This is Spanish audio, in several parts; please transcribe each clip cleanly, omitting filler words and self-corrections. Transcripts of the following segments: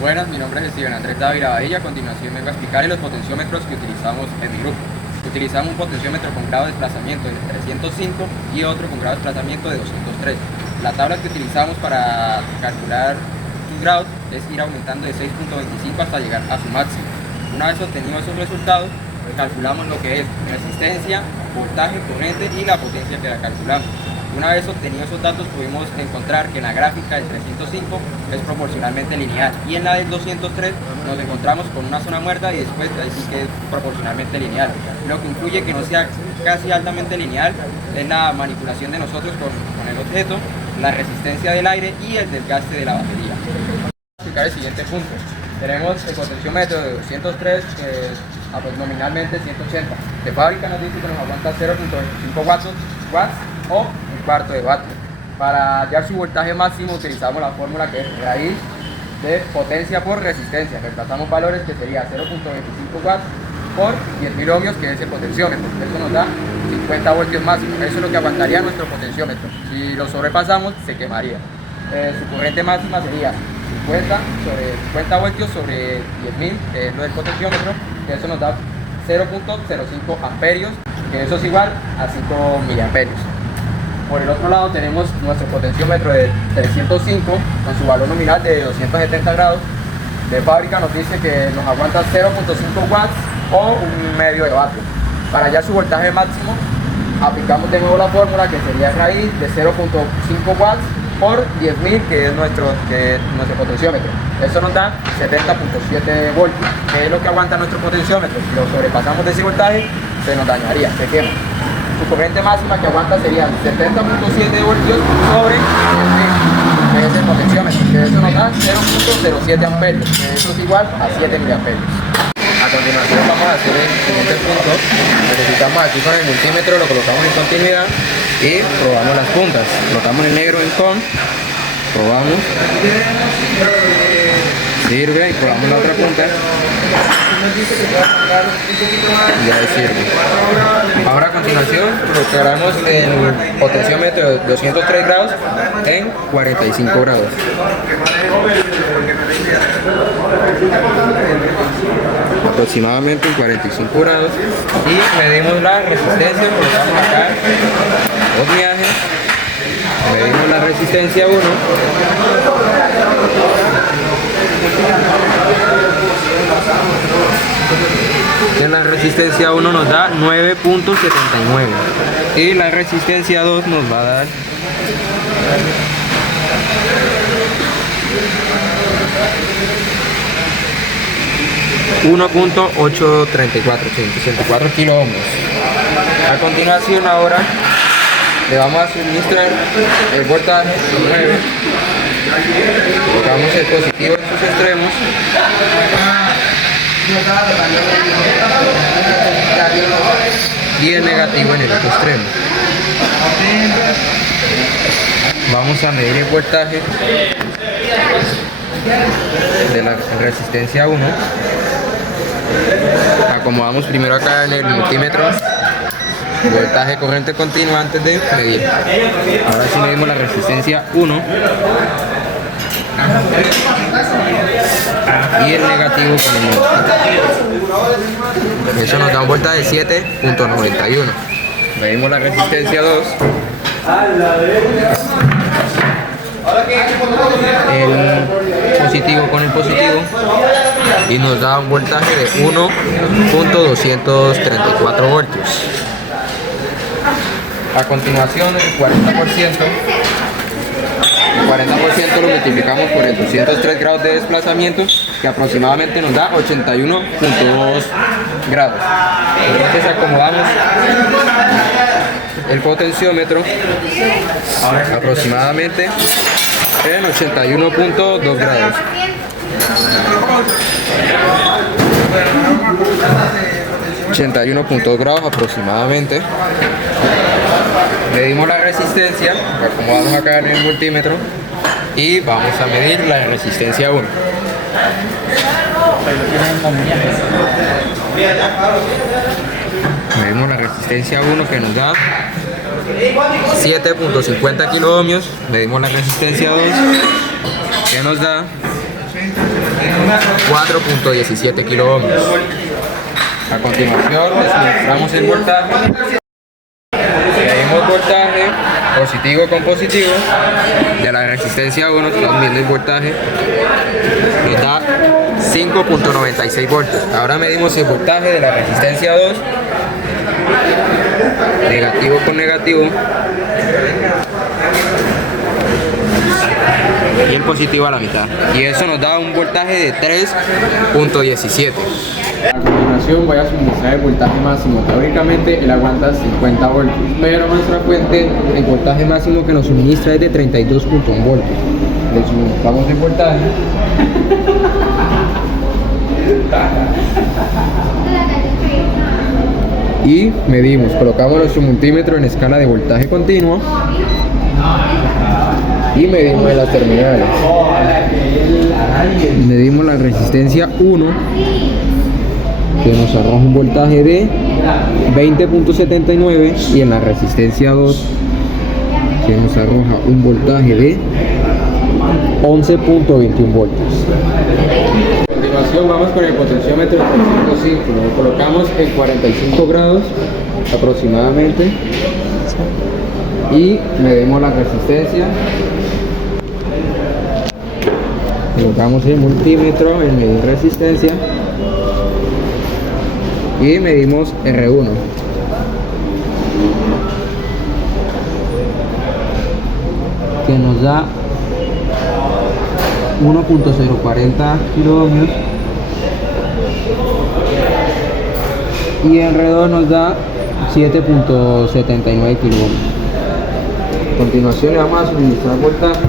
Buenas, mi nombre es Steven Andrés Dávila y a continuación vengo a explicarles los potenciómetros que utilizamos en mi grupo. Utilizamos un potenciómetro con grado de desplazamiento de 305 y otro con grado de desplazamiento de 203. La tabla que utilizamos para calcular sus grados es ir aumentando de 6.25 hasta llegar a su máximo. Una vez obtenidos esos resultados, calculamos lo que es resistencia, voltaje, corriente y la potencia que la calculamos. Una vez obtenidos esos datos pudimos encontrar que en la gráfica del 305 es proporcionalmente lineal y en la del 203 nos encontramos con una zona muerta y después ahí sí que es proporcionalmente lineal. Lo que influye que no sea casi altamente lineal es la manipulación de nosotros con el objeto, la resistencia del aire y el desgaste de la batería. Voy a explicar el siguiente punto. Tenemos el potenciómetro de 203 que es nominalmente 180. De fábrica nos dice que nos aguanta 0.25 watts o un cuarto de vatio. Para hallar su voltaje máximo utilizamos la fórmula que es raíz de potencia por resistencia. Reemplazamos valores que sería 0.25 watts por 10.000 ohmios, que es el potenciómetro. Eso nos da 50 voltios máximo. Eso es lo que aguantaría nuestro potenciómetro. Si lo sobrepasamos, se quemaría. Su corriente máxima sería 50 voltios sobre 10.000, que es lo del potenciómetro, que eso nos da 0.05 amperios, que eso es igual a 5 miliamperios. Por el otro lado tenemos nuestro potenciómetro de 305 con su valor nominal de 270 grados. De fábrica nos dice que nos aguanta 0.5 watts o un medio de vatio. Para hallar su voltaje máximo aplicamos de nuevo la fórmula que sería raíz de 0.5 watts por 10.000, que es nuestro potenciómetro. Eso nos da 70.7 voltios, que es lo que aguanta nuestro potenciómetro. Si lo sobrepasamos de ese voltaje, se nos dañaría, se quema. Su corriente máxima que aguanta sería 70.7 voltios sobre 10.000, que es el potenciómetro, que eso nos da 0.07 amperios, que eso es igual a 7 miliamperios. A continuación vamos a hacer el siguiente punto. Necesitamos aquí con el multímetro, lo colocamos en continuidad y probamos las puntas. Colocamos el negro en con, probamos, sirve y probamos la otra punta. Ya sirve. Ahora a continuación colocaremos el potenciómetro de 203 grados en 45 grados. Aproximadamente en 45 grados y medimos la resistencia, colocamos acá dos viajes, medimos la resistencia 1 que la resistencia 1 nos da 9.79 y la resistencia 2 nos va a dar 1.834 kilo ohmios. A continuación ahora le vamos a suministrar el voltaje 9, colocamos el positivo en sus extremos y el negativo en el otro extremo. Vamos a medir el voltaje de la resistencia 1. Acomodamos primero acá en el multímetro voltaje corriente continua antes de medir. Ahora sí medimos la resistencia 1 y el negativo con el negativo. Eso nos da un voltaje de 7.91. Medimos la resistencia 2. El positivo con el positivo y nos da un voltaje de 1.234 voltios. A continuación el 40% lo multiplicamos por el 203 grados de desplazamiento, que aproximadamente nos da 81.2 grados. Entonces acomodamos el potenciómetro aproximadamente en 81.2 grados. .2 grados aproximadamente. Medimos la resistencia, la acomodamos acá en el multímetro y vamos a medir la resistencia 1. Medimos la resistencia 1 que nos da 7.50 kilo ohmios. Medimos la resistencia 2 que nos da 4.17 kiloohmios. A continuación le suministramos el voltaje. Medimos voltaje positivo con positivo de la resistencia 1, estamos viendo el voltaje, nos da 5.96 voltios. Ahora medimos el voltaje de la resistencia 2, negativo con negativo, y el positivo a la mitad, y eso nos da un voltaje de 3.17. A continuación voy a suministrar el voltaje máximo. Teóricamente él aguanta 50 voltios, pero nuestra fuente, el voltaje máximo que nos suministra es de 32.1 voltios. Le suministramos el voltaje y medimos. Colocamos nuestro multímetro en escala de voltaje continuo y medimos en las terminales. Medimos la resistencia 1, que nos arroja un voltaje de 20.79, y en la resistencia 2, que nos arroja un voltaje de 11.21 voltios. A continuación vamos con el potenciómetro 305, lo colocamos en 45 grados aproximadamente y medimos la resistencia. Colocamos el multímetro en medir resistencia y medimos R1. Que nos da 1.040 kiloohmios y R2 nos da 7.79 kiloohmios. A continuación le vamos a suministrar voltaje.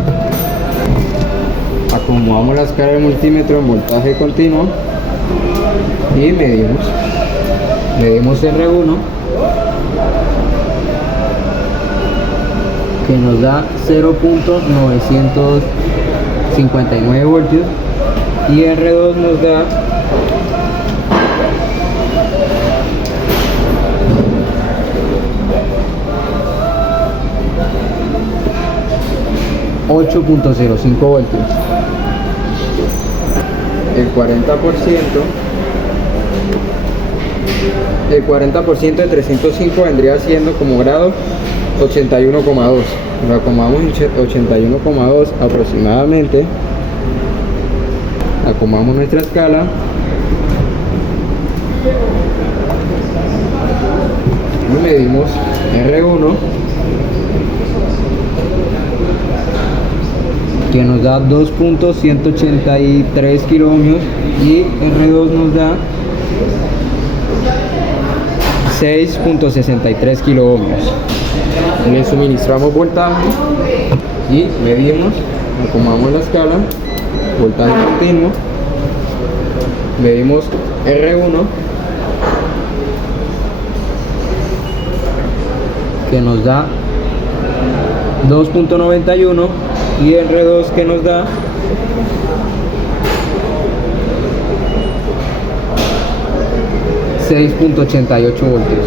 Acomodamos la escala del multímetro en voltaje continuo y medimos R1, que nos da 0.959 voltios, y R2 nos da 8.05 voltios. El 40% de 305 vendría siendo como grado 81,2. Lo acomodamos en 81,2 aproximadamente. Acomodamos nuestra escala y medimos R1, que nos da 2.183 kiloohmios, y R2 nos da 6.63 kiloohmios. Le suministramos voltaje y medimos, acomodamos la escala, voltaje continuo, medimos R1, que nos da 2.91, y R2 que nos da 6.88 voltios.